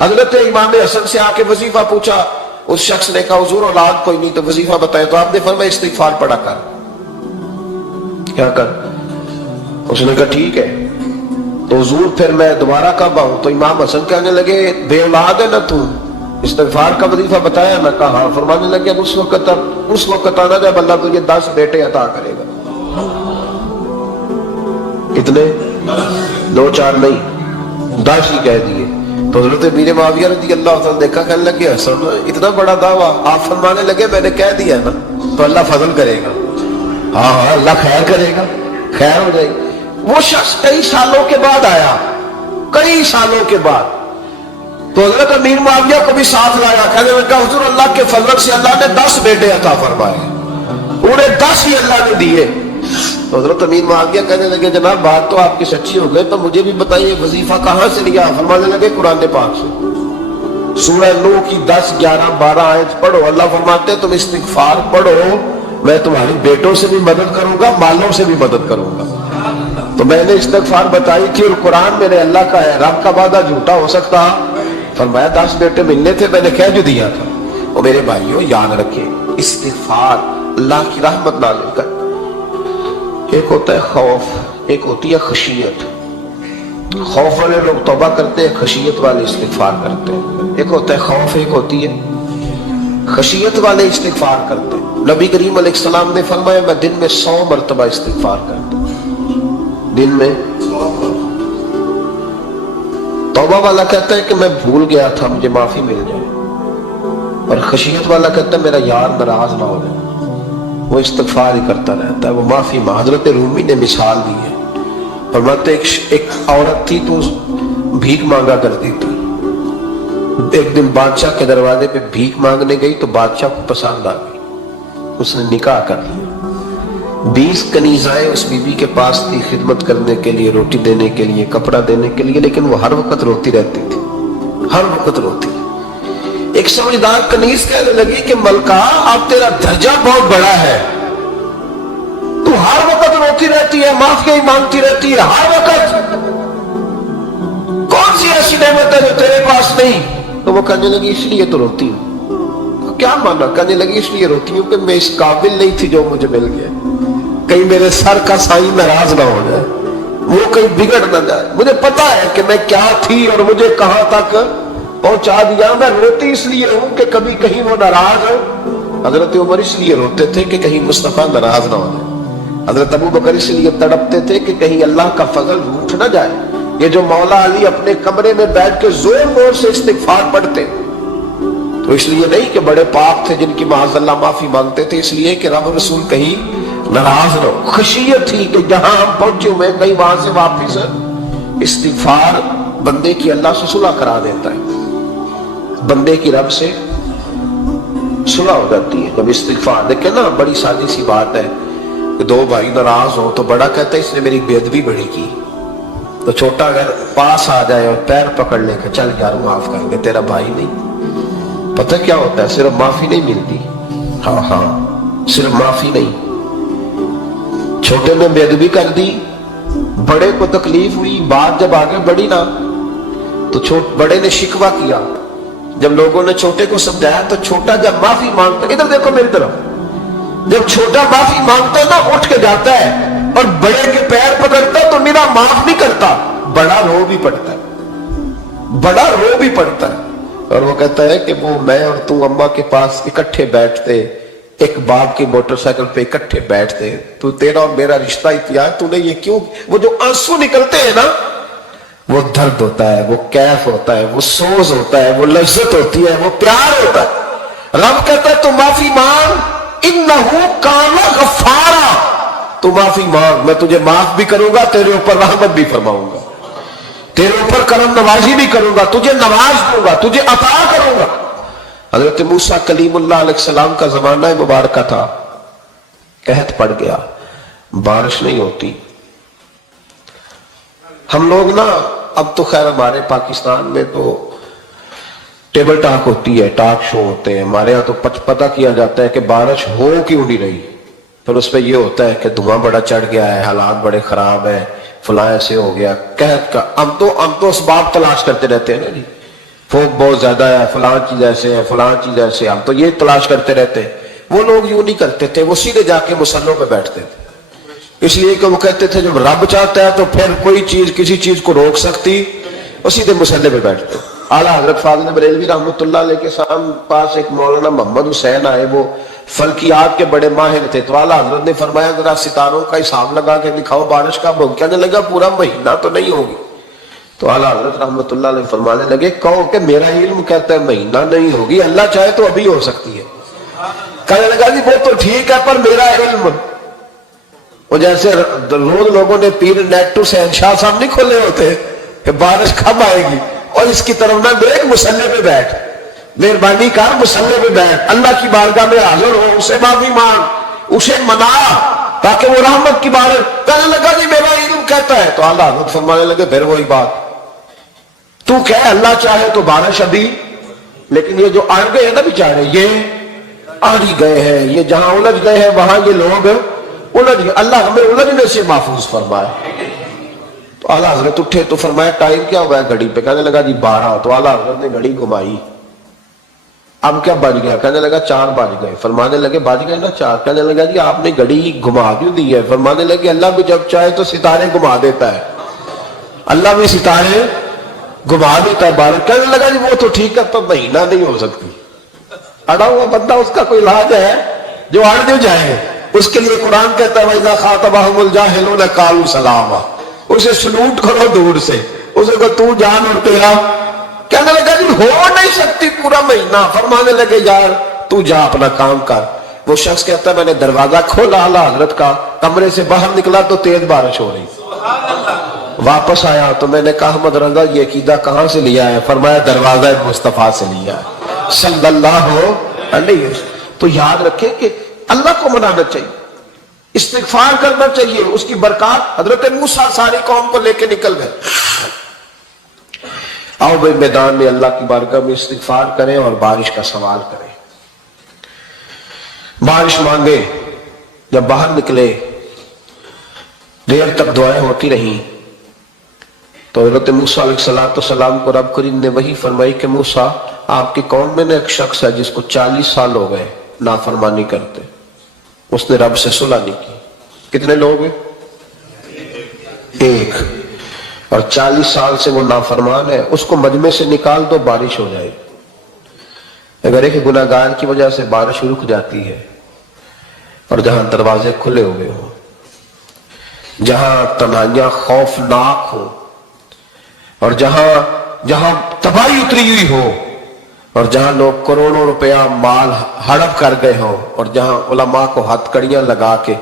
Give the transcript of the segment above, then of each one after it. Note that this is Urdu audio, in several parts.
حضرت امام حسن سے آ کے وظیفہ پوچھا، اس شخص نے کہا حضور اولاد کوئی نہیں تو وظیفہ بتائے، تو آپ نے فرمایا استغفار پڑھا کر، کیا کر؟ اس نے کہا ٹھیک ہے۔ تو حضور پھر میں دوبارہ کب آؤں؟ تو امام حسن کہنے لگے بے اولاد ہے نا تو، استغفار کا وظیفہ بتایا؟ میں کہا ہاں۔ فرمانے لگے اب اس وقت آنا جب اللہ تجھے 10 بیٹے عطا کرے گا۔ کتنے؟ 2 4 نہیں، 10 ہی کہہ دیے۔ تو حضرت امیر معاویہ رضی اللہ عنہ دیکھا، کہنے لگے حسن اتنا بڑا دعویٰ؟ آپ فرمانے لگے میں نے کہہ دیا نا تو اللہ فضل کرے گا، ہاں ہاں اللہ خیر کرے گا، خیر ہو جائے گی۔ وہ شخص کئی سالوں کے بعد آیا، کئی سالوں کے بعد، تو حضرت امیر معاویہ کو بھی ساتھ لایا، کہنے لگا حضور اللہ کے فضل سے اللہ نے 10 بیٹے عطا فرمائے، انہیں 10 ہی اللہ نے دیے۔ تو حضرت امیر معاویہ کہنے لگے جناب بات تو آپ کی سچی ہو گئی، تو مجھے بھی بتائیے وظیفہ کہاں سے لیا؟ فرمانے لگے قرآن پاک سے، سورہ نوح کی 10 11 12 آیت پڑھو۔ اللہ فرماتے ہیں تم استغفار پڑھو، میں تمہاری بیٹوں سے بھی مدد کروں گا، مالوں سے بھی مدد کروں گا۔ تو میں نے استغفار بتائی تھی اور قرآن میرے اللہ کا ہے، رب کا وعدہ جھوٹا ہو سکتا؟ فرمایا 10 بیٹے ملنے تھے، میں نے کہہ جو دیا تھا۔ اور میرے بھائیوں یاد رکھیں، استغفار اللہ کی رحمت نازل کر، ایک ہوتا ہے خوف، ایک ہوتی ہے خشیت۔ خوف والے لوگ توبہ کرتے ہیں، خشیت والے استغفار کرتے ہیں۔ ایک ہوتا ہے خوف، ایک ہوتی ہے خشیت والے استغفار کرتے ہیں۔ نبی کریم علیہ السلام نے فرمایا میں دن میں 100 مرتبہ استغفار کرتا ہوں، دن میں۔ توبہ والا کہتا ہے کہ میں بھول گیا تھا، مجھے معافی مل جائے، اور خشیت والا کہتا ہے میرا یار ناراض نہ ہو جائے، وہ استغفار ہی کرتا رہتا ہے، وہ معافی مانگ۔ حضرت رومی نے مثال دی ہے، فرماتے ایک عورت تھی تو بھیک مانگا کرتی تھی، ایک دن بادشاہ کے دروازے پہ بھیک مانگنے گئی تو بادشاہ کو پسند آ گئی، اس نے نکاح کر لیا۔ 20 کنیزائیں اس بی بی کے پاس تھی خدمت کرنے کے لیے، روٹی دینے کے لیے، کپڑا دینے کے لیے، لیکن وہ ہر وقت روتی رہتی تھی، ہر وقت روتی۔ ایک سمجھدار کنیز کہنے لگی کہ ملکہ اب تیرا درجہ بہت بڑا ہے، تو ہر وقت روتی رہتی ہے، معافی مانگتی رہتی ہے ہر وقت، کون سی ایسی نعمت ہے جو تیرے پاس نہیں؟ تو وہ کہنے لگی اس لیے تو روتی ہوں۔ کیا مانا؟ کہنے لگی اس لیے روتی ہوں کہ میں اس قابل نہیں تھی جو مجھے مل گیا، کہیں میرے سر کا سائیں ناراض نہ ہو جائے، وہ کہیں بگڑ نہ جائے، مجھے پتا ہے کہ میں کیا تھی اور مجھے کہاں تک پہنچا دیا، میں روتی اس لیے ہوں کہ کبھی کہیں وہ ناراض ہو۔ حضرت عمر اس لیے روتے تھے کہ کہیں مصطفیٰ ناراض نہ ہو جائے، حضرت ابو بکر اس لیے تڑپتے تھے کہ کہیں اللہ کا فضل روٹھ نہ جائے۔ یہ جو مولا علی اپنے کمرے میں بیٹھ کے زور زور سے استغفار پڑھتے تو اس لیے نہیں کہ بڑے پاک تھے جن کی معاذ اللہ معافی مانگتے تھے، اس لیے کہ رب رسول کہیں ناراض نہ ہو۔ خشیت تھی کہ جہاں ہم پہنچے ہوئے کہیں وہاں سے واپس استغفار بندے کی اللہ سے صلح کرا دیتا ہے، بندے کی رب سے صلح ہو جاتی ہے جب استغفار۔ دیکھیں نا بڑی سادی سی بات ہے کہ 2 بھائی ناراض ہو تو بڑا کہتا ہے اس نے میری بے ادبی بڑی کی، تو چھوٹا اگر پاس آ جائے اور پیر پکڑ لے کہ چل یار معاف کر دے، تیرا بھائی نہیں۔ پتہ کیا ہوتا ہے؟ صرف معافی نہیں ملتی، ہاں ہاں صرف معافی نہیں، چھوٹے نے بے ادبی کر دی، بڑے کو تکلیف ہوئی، بات جب آگے بڑھی نا تو بڑے نے شکوہ کیا، جب لوگوں نے چھوٹے کو سمجھایا تو چھوٹا جب معافی مانگتا، ادھر دیکھو میری طرف، جب چھوٹا معافی مانگتا ہے نا اٹھ کے جاتا ہے اور بڑے کے پیر پکڑتا ہے تو میرا معاف نہیں کرتا، بڑا رو بھی پڑتا ہے، بڑا رو بھی پڑتا ہے، اور وہ کہتا ہے کہ وہ میں اور تو اماں کے پاس اکٹھے بیٹھتے، ایک باپ کی موٹر سائیکل پہ اکٹھے بیٹھتے، تو تیرا اور میرا رشتہ اتیا ہے، تو نے یہ کیوں؟ وہ جو آنسو نکلتے ہیں نا وہ درد ہوتا ہے، وہ کیف ہوتا ہے، وہ سوز ہوتا ہے، وہ لذت ہوتی ہے، وہ پیار ہوتا ہے۔ رب کہتا ہے تو معافی مانگ، انہو کان غفارا، تو معافی مانگ، میں تجھے معاف بھی کروں گا، تیرے اوپر رحمت بھی فرماؤں گا، تیرے اوپر کرم نوازی بھی کروں گا، تجھے نواز دوں گا، تجھے عطا کروں گا۔ حضرت موسیٰ کلیم اللہ علیہ السلام کا زمانہ مبارکہ تھا، قحط پڑ گیا، بارش نہیں ہوتی۔ ہم لوگ نا اب تو خیر ہمارے پاکستان میں تو ٹیبل ٹاک ہوتی ہے، ٹاک شو ہوتے ہیں، ہمارے یہاں تو پتہ کیا جاتا ہے کہ بارش ہو کیوں نہیں رہی، پھر اس پہ یہ ہوتا ہے کہ دھواں بڑا چڑھ گیا ہے، حالات بڑے خراب ہیں، فلاں ایسے ہو گیا، قحط کا، ہم تو اسباب تلاش کرتے رہتے ہیں نا جی، بھوک بہت زیادہ ہے، فلاں چیز ایسے ہے، فلاں چیز ایسے، ہم تو یہ تلاش کرتے رہتے ہیں۔ وہ لوگ یوں نہیں کرتے تھے، وہ سیدھے جا کے مصلوں پہ بیٹھتے تھے، اس لیے کہ وہ کہتے تھے جب رب چاہتا ہے تو پھر کوئی چیز کسی چیز کو روک سکتی، وہ سیدھے مصلے پہ بیٹھتے۔ اعلیٰ حضرت فاضل بریلوی رحمۃ اللہ علیہ کے پاس ایک مولانا محمد حسین آئے، وہ فلکیات کے بڑے ماہر تھے، تو اعلیٰ حضرت نے فرمایا ذرا ستاروں کا حساب لگا کے دکھاؤ بارش کب ہوگی؟ کہنے لگا پورا مہینہ تو نہیں ہوگی۔ تو اعلیٰ حضرت رحمۃ اللہ علیہ فرمانے لگے کہو کہ میرا علم کہتا ہے مہینہ نہیں ہوگی، اللہ چاہے تو ابھی ہو سکتی ہے۔ کہنے لگا جی وہ تو ٹھیک ہے پر میرا علم، وہ جیسے روز لوگوں نے پیر نیٹو سے شاہ صاحب نہیں کھولے ہوتے کہ بارش کب آئے گی، اور اس کی طرف نہ دیکھ، مصلے پہ بیٹھ، مہربانی کر مصلے پہ بیٹھ، اللہ کی بارگاہ میں حاضر ہو، اسے معافی مانگ، اسے منا تاکہ وہ رحمت کی بارش۔ کہنے لگا جی میرا علم کہتا ہے۔ تو اعلیٰ حضرت فرمانے لگے پھر وہی بات، تو کہہ اللہ چاہے تو بارش ابھی، لیکن یہ جو اڑ گئے ہیں نا بیچارے، یہ اڑ ہی گئے ہیں، یہ جہاں الجھ گئے ہیں وہاں یہ لوگ الجھ گئے، اللہ ہمیں الجھنے سے محفوظ فرمائے۔ تو اعلیٰ حضرت اٹھے تو فرمایا ٹائم کیا ہوا ہے گھڑی پہ؟ کہنے لگا جی 12۔ تو اعلیٰ حضرت نے گھڑی گھمائی، اب کیا بج گیا؟ کہنے لگا 4 بج گئے۔ فرمانے لگے بج گئے نا 4؟ کہنے لگا جی آپ نے گھڑی گھما کیوں دی ہے؟ فرمانے لگے اللہ بھی جب چاہے تو ستارے گھما دیتا ہے، اللہ بھی ستارے گھما دیتا ہے بارش۔ کہنے لگا جی وہ تو ٹھیک ہے پر مہینہ نہیں ہو سکتی، اڑا ہوا بندہ اس کا کوئی علاج ہے جو اڑ نہیں جائے، اس کے لیے قرآن کہتا ہے وَإِذَا خَاطَبَهُمُ الْجَاهِلُونَ قَالُوا سَلَامًا، اسے سلوٹ کرو دور سے، اسے کو تو جان اور تیرا۔ کہنے لگا جی ہو نہیں سکتی پورا مہینہ۔ فرمانے لگے یار تو جا اپنا کام کر۔ وہ شخص کہتا ہے میں نے دروازہ کھولا اعلیٰ حضرت کا، کمرے سے باہر نکلا تو تیز بارش ہو رہی، واپس آیا تو میں نے کہا احمد رضا یہ عقیدہ کہاں سے لیا ہے؟ فرمایا دروازہ مصطفیٰ سے لیا ہے صلی اللہ علیہ وسلم۔ تو یاد رکھیں کہ اللہ کو منانا چاہیے، استغفار کرنا چاہیے، اس کی برکات۔ حضرت موسیٰ ساری قوم کو لے کے نکل گئے، آؤ بھائی میدان میں اللہ کی بارگاہ میں استغفار کریں اور بارش کا سوال کریں، بارش مانگے۔ جب باہر نکلے دیر تک دعائیں ہوتی رہیں تو حضرت موسیٰ علیہ السلام کو رب کریم نے وحی فرمائی کہ موسیٰ آپ کی قوم میں نے ایک شخص ہے جس کو 40 سال ہو گئے نافرمانی کرتے، اس نے رب سے صلح نہیں کی۔ کتنے لوگ ہیں؟ ایک، اور 40 سال سے وہ نافرمان ہے، اس کو مجمع سے نکال دو بارش ہو جائے۔ اگر ایک گناہگار کی وجہ سے بارش رک جاتی ہے اور جہاں دروازے کھلے ہوئے ہوں، جہاں تنہائیاں خوفناک ہو، اور جہاں تباہی اتری ہوئی ہو، اور جہاں لوگ کروڑوں روپیہ مال ہڑپ کر گئے ہوں، اور جہاں علماء کو ہتھ کڑیاں لگا کے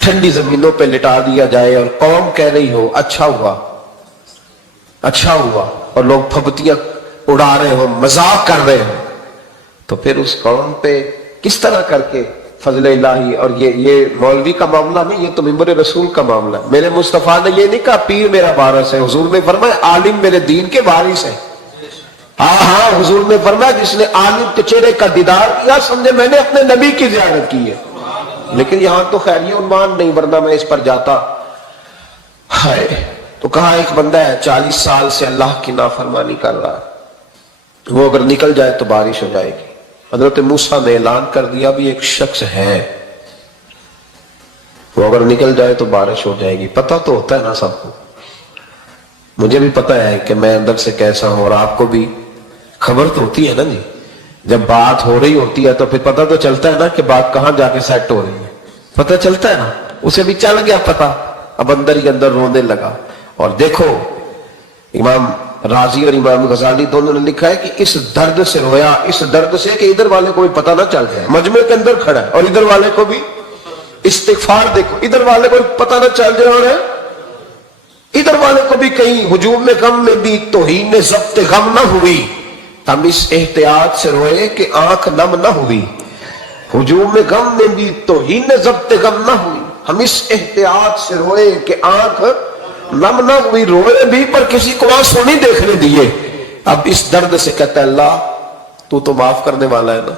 ٹھنڈی زمینوں پہ لٹا دیا جائے اور قوم کہہ رہی ہو اچھا ہوا اچھا ہوا، اور لوگ پھبتیاں اڑا رہے ہوں، مذاق کر رہے ہوں، تو پھر اس قوم پہ کس طرح کر کے فضل الہی۔ اور یہ مولوی کا معاملہ نہیں، یہ تو ممبر رسول کا معاملہ ہے۔ میرے مصطفیٰ نے یہ نہیں کہا پیر میرا وارث ہے، حضور نے فرمایا عالم میرے دین کے وارث ہے۔ ہاں حضور نے فرمایا جس نے عالم کے چہرے کا دیدار کیا سمجھے میں نے اپنے نبی کی زیارت کی ہے۔ لیکن یہاں تو خیر یہ عنوان نہیں، ورنہ میں اس پر جاتا۔ ہائے، تو کہا ایک بندہ ہے 40 سال سے اللہ کی نافرمانی کر رہا ہے، وہ اگر نکل جائے تو بارش ہو جائے گی۔ حضرت موسیٰ نے اعلان کر دیا بھی ایک شخص ہے، وہ اگر نکل جائے تو بارش ہو جائے گی۔ پتہ تو ہوتا ہے نا سب کو، مجھے بھی پتہ ہے کہ میں اندر سے کیسا ہوں، اور آپ کو بھی خبر تو ہوتی ہے نا جی۔ جب بات ہو رہی ہوتی ہے تو پھر پتہ تو چلتا ہے نا کہ بات کہاں جا کے سیٹ ہو رہی ہے، پتہ چلتا ہے نا۔ اسے بھی چل گیا پتہ، اب اندر ہی اندر رونے لگا۔ اور دیکھو امام رازی اور امام غزالی دونوں نے لکھا ہے کہ اس درد سے رویا، اس درد سے کہ ادھر والے کو بھی پتہ نہ چل جائے، مجمع کے اندر کھڑا ہے اور ادھر والے کو بھی استغفار، دیکھو ادھر والے کو بھی پتہ نہ چل جائے، اور ادھر والے کو بھی کہیں ہجوم غم میں بھی توہین ضبط غم نہ ہوئی۔ ہم اس احتیاط سے روئے کہ آنکھ نم نہ ہوئی، ہجوم غم میں بھی توہین ضبط غم نہ ہوئی۔ ہم اس احتیاط سے روئے کہ آنکھ نم نہ ہوئی، روئے بھی پر کسی کو آنسو نہیں دیکھنے دیے۔ اب اس درد سے کہتا ہے اللہ تو تو معاف کرنے والا ہے نا،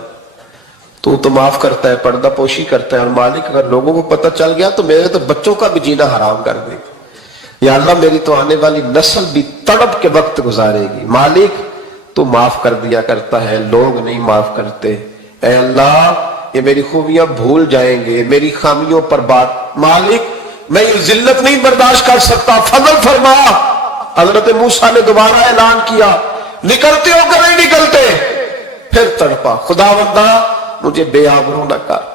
تو تو معاف کرتا ہے، پردہ پوشی کرتا ہے، اور مالک اگر لوگوں کو پتہ چل گیا تو میرے تو بچوں کا بھی جینا حرام کر دے۔ یا اللہ میری تو آنے والی نسل بھی تڑپ کے وقت گزارے گی. مالک تو معاف کر دیا کرتا ہے, لوگ نہیں معاف کرتے. اے اللہ یہ میری خوبیاں بھول جائیں گے, میری خامیوں پر بات. مالک میں یہ ذلت نہیں برداشت کر سکتا, فضل فرما. حضرت موسیٰ نے دوبارہ اعلان کیا, نکلتے ہو کہ نہیں نکلتے؟ پھر تڑپا, خداوندا مجھے بے آبرو نہ کر,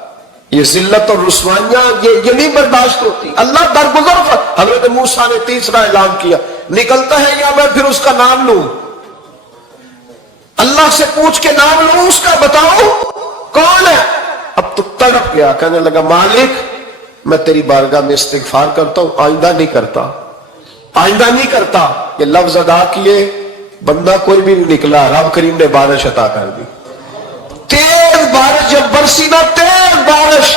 یہ ذلت اور رسوائیاں یہ نہیں برداشت ہوتی. اللہ درگزر کر. حضرت موسیٰ نے تیسرا اعلان کیا, نکلتا ہے یا میں پھر اس کا نام لوں؟ اللہ سے پوچھ کے نام لوں اس کا, بتاؤ کون ہے؟ اب تو تڑپ گیا, کہنے لگا مالک میں تیری بارگاہ میں استغفار کرتا ہوں, آئندہ نہیں کرتا, آئندہ نہیں کرتا. یہ لفظ ادا کیے, بندہ کوئی بھی نہیں نکلا. رب کریم نے بارش عطا کر دی, تیز بارش. جب برسی نا تیز بارش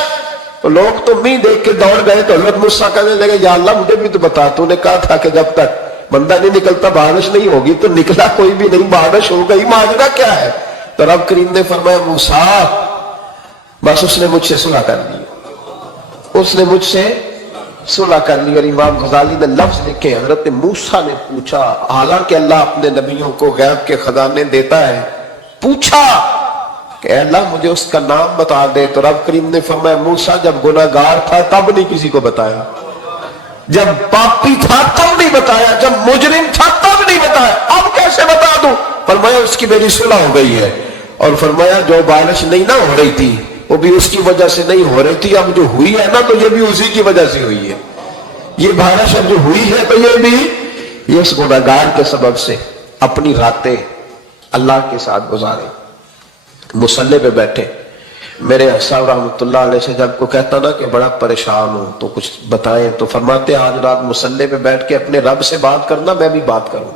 تو لوگ تو می دیکھ کے دوڑ گئے. تو حضرت موسیٰ کہنے لگے یا اللہ مجھے بھی تو بتا, تو نے کہا تھا کہ جب تک بندہ نہیں نکلتا بارش نہیں ہوگی. تو نکلا کوئی بھی نہیں, بارش ہو گئی, ماجرا کیا ہے؟ تو رب کریم نے فرمایا موسیٰ بس اس نے مجھ سے صلح کر لی, اس نے مجھ سے صلح کر لی. اور امام غزالی نے لفظ لکھے, حضرت موسیٰ نے پوچھا, حالانکہ اللہ اپنے نبیوں کو غیب کے خزانے دیتا ہے, پوچھا کہ اللہ مجھے اس کا نام بتا دے. تو رب کریم نے فرمایا موسیٰ جب گناہگار تھا تب نہیں کسی کو بتایا, جب پاپی تھا تب نہیں بتایا, جب مجرم تھا تب نہیں بتایا, اب کیسے بتا دوں؟ فرمایا اس کی میری صلح ہو گئی ہے. اور فرمایا جو بارش نہیں نہ ہو رہی تھی وہ بھی اس کی وجہ سے نہیں ہو رہی تھی, اب جو ہوئی ہے نا تو یہ بھی اسی کی وجہ سے ہوئی ہے. یہ بارش اب جو ہوئی ہے تو یہ بھی یہ اس گناہگار کے سبب سے. اپنی راتیں اللہ کے ساتھ گزارے, مصلی پہ بیٹھے. میرے صاحب رحمۃ اللہ علیہ سے جب کو کہتا نا کہ بڑا پریشان ہوں تو کچھ بتائیں, تو فرماتے آج رات مصلی پہ بیٹھ کے اپنے رب سے بات کرنا, میں بھی بات کروں.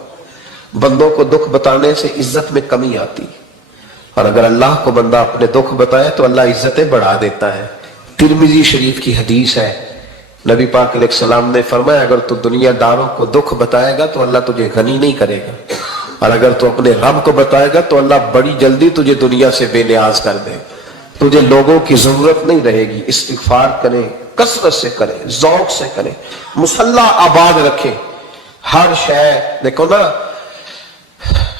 بندوں کو دکھ بتانے سے عزت میں کمی آتی, اور اگر اللہ کو بندہ اپنے دکھ بتائے تو اللہ عزتیں بڑھا دیتا ہے. ترمذی شریف کی حدیث ہے, نبی پاک علیہ السلام نے فرمایا اگر تو دنیا داروں کو دکھ بتائے گا تو اللہ تجھے غنی نہیں کرے گا, اور اگر تو اپنے رب کو بتائے گا تو اللہ بڑی جلدی تجھے دنیا سے بے نیاز کر دے. تجھے لوگوں کی ضرورت نہیں رہے گی. استغفار کریں, کثرت سے کریں, ذوق سے کریں, مصلی آباد رکھیں. ہر شے دیکھو نا,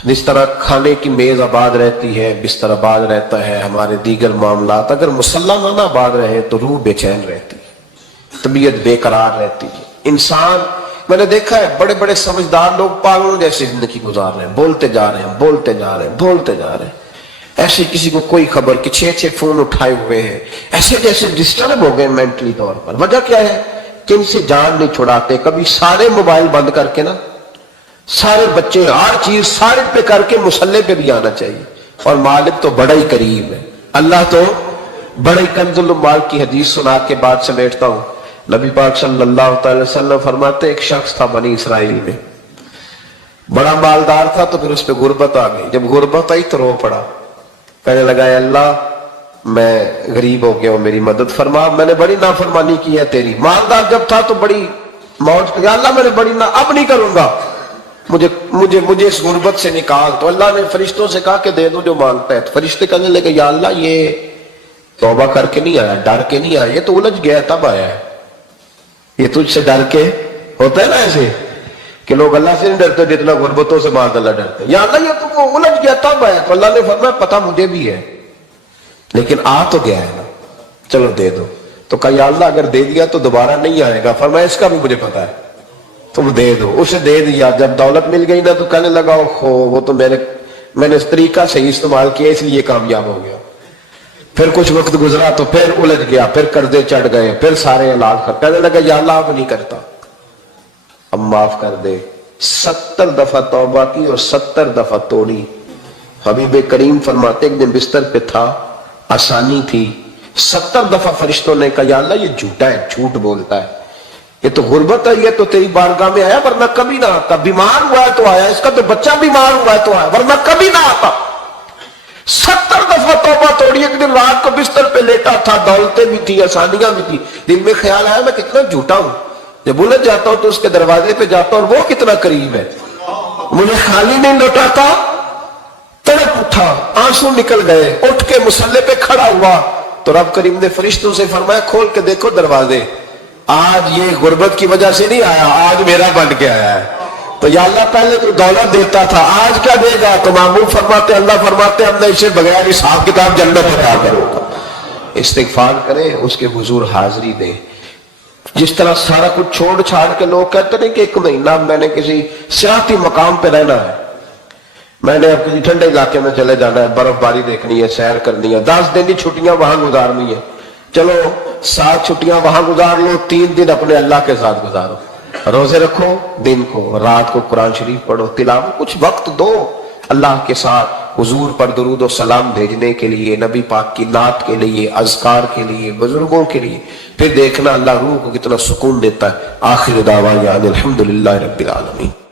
جس طرح کھانے کی میز آباد رہتی ہے, بستر آباد رہتا ہے, ہمارے دیگر معاملات, اگر مصلی نہ آباد رہے تو روح بے چین رہتی, طبیعت بے قرار رہتی. انسان میں نے دیکھا ہے بڑے بڑے سمجھدار لوگ پاگلوں جیسے زندگی گزار رہے ہیں, بولتے جا رہے ہیں, بولتے جا رہے ہیں, بولتے جا رہے ہیں, ایسے کسی کو کوئی خبر کہ 6 فون اٹھائے ہوئے ہیں, ایسے جیسے ڈسٹرب ہو گئے مینٹلی طور پر. وجہ کیا ہے کہ ان سے جان نہیں چھڑاتے. کبھی سارے موبائل بند کر کے نا, سارے بچے ہر چیز سارے پہ کر کے مصلی پہ بھی آنا چاہیے. اور مالک تو بڑا ہی قریب ہے, اللہ تو بڑا ہی. کنز المال کی حدیث سنا کے بعد سمیٹتا ہوں. نبی پاک صلی اللہ تعالی وسلم فرماتے ایک شخص تھا بنی اسرائیل میں, بڑا مالدار تھا, تو پھر اس پہ غربت آ گئی. جب غربت آئی تو رو پڑا, کہنے لگا اے اللہ میں غریب ہو گیا ہوں, میری مدد فرما, میں نے بڑی نافرمانی کی ہے تیری. مالدار جب تھا تو بڑی موج, کہ اللہ میں نے بڑی اب نہیں کروں گا, مجھے اس غربت سے نکال. تو اللہ نے فرشتوں سے کہا کہ دے دو جو مانگتا ہے. تو فرشتے کہنے لگے یا اللہ یہ توبہ کر کے نہیں آیا, ڈر کے نہیں آیا, یہ تو الجھ گیا تب آیا ہے. یہ تجھ سے ڈر کے ہوتا ہے نا ایسے کہ لوگ اللہ سے نہیں ڈرتے جتنا غربتوں سے معاذ اللہ ڈرتے. یا اللہ یہ تو الجھ گیا تب آیا. تو اللہ نے فرمایا پتہ مجھے بھی ہے, لیکن آ تو گیا ہے نا, چلو دے دو. تو کہا یا اللہ اگر دے دیا تو دوبارہ نہیں آئے گا. فرمایا اس کا بھی مجھے پتا ہے, تم دے دو. اسے دے دیا. جب دولت مل گئی نا تو کہنے لگا وہ تو میں نے اس طریقہ سے استعمال کیا اس لیے کامیاب ہو گیا. پھر کچھ وقت گزرا تو پھر الجھ گیا, پھر قرضے چڑھ گئے, پھر سارے علاج کر. کہنے لگا یا اللہ اب نہیں کرتا, اب معاف کر دے. 70 دفعہ توبہ کی اور 70 دفعہ توڑی. حبیب کریم فرماتے ایک دن بستر پہ تھا, آسانی تھی, 70 دفعہ فرشتوں نے کہا یا اللہ یہ جھوٹا ہے, جھوٹ بولتا ہے, یہ تو غربت ہے, یہ تو تیری بارگاہ میں آیا ورنہ کبھی نہ آتا. بیمار ہوا ہے تو آیا, اس کا تو بچہ بیمار ہوا ہے تو آیا, ورنہ کبھی نہ آتا. 70 دفعہ توبہ توڑی. ایک دن رات کو بستر پہ لیٹا تھا, دولتیں بھی تھی, آسانیاں بھی تھی. دل میں خیال آیا میں کتنا جھوٹا ہوں, جب الجھ جاتا ہوں تو اس کے دروازے پہ جاتا ہوں اور وہ کتنا قریب ہے, مجھے خالی نہیں لوٹاتا. تڑپ اٹھا, آنسو نکل گئے, اٹھ کے مصلی پہ کھڑا ہوا. تو رب کریم نے فرشتوں سے فرمایا کھول کے دیکھو دروازے. آج یہ غربت کی وجہ سے نہیں آیا، آج میرا بن کے آیا ہے. تو یا اللہ پہلے تو دولت دیتا تھا، آج کیا دے گا؟ تو معمول فرماتے اللہ فرماتے ہم نے اسے بغیر حساب کتاب جنت عطا کروں گا. استغفار کرے، اس کے حضور حاضری دے. جس طرح سارا کچھ چھوڑ چھاڑ کے لوگ کہتے ہیں کہ ایک مہینہ میں نے کسی سیاحتی مقام پہ رہنا ہے، میں نے اب کسی ٹھنڈے علاقے میں چلے جانا ہے، برف باری دیکھنی ہے، سیر کرنی ہے، 10 دن کی چھٹیاں وہاں گزارنی ہے. چلو 7 چھٹیاں وہاں گزار لو، 3 دن اپنے اللہ کے ساتھ گزارو. روزے رکھو، دن کو رات کو قرآن شریف پڑھو، تلاوت، کچھ وقت دو اللہ کے ساتھ حضور پر درود و سلام بھیجنے کے لیے، نبی پاک کی نعت کے لیے، اذکار کے لیے، بزرگوں کے لیے. پھر دیکھنا اللہ روح کو کتنا سکون دیتا ہے. آخر دعوانا الحمدللہ رب العالمین.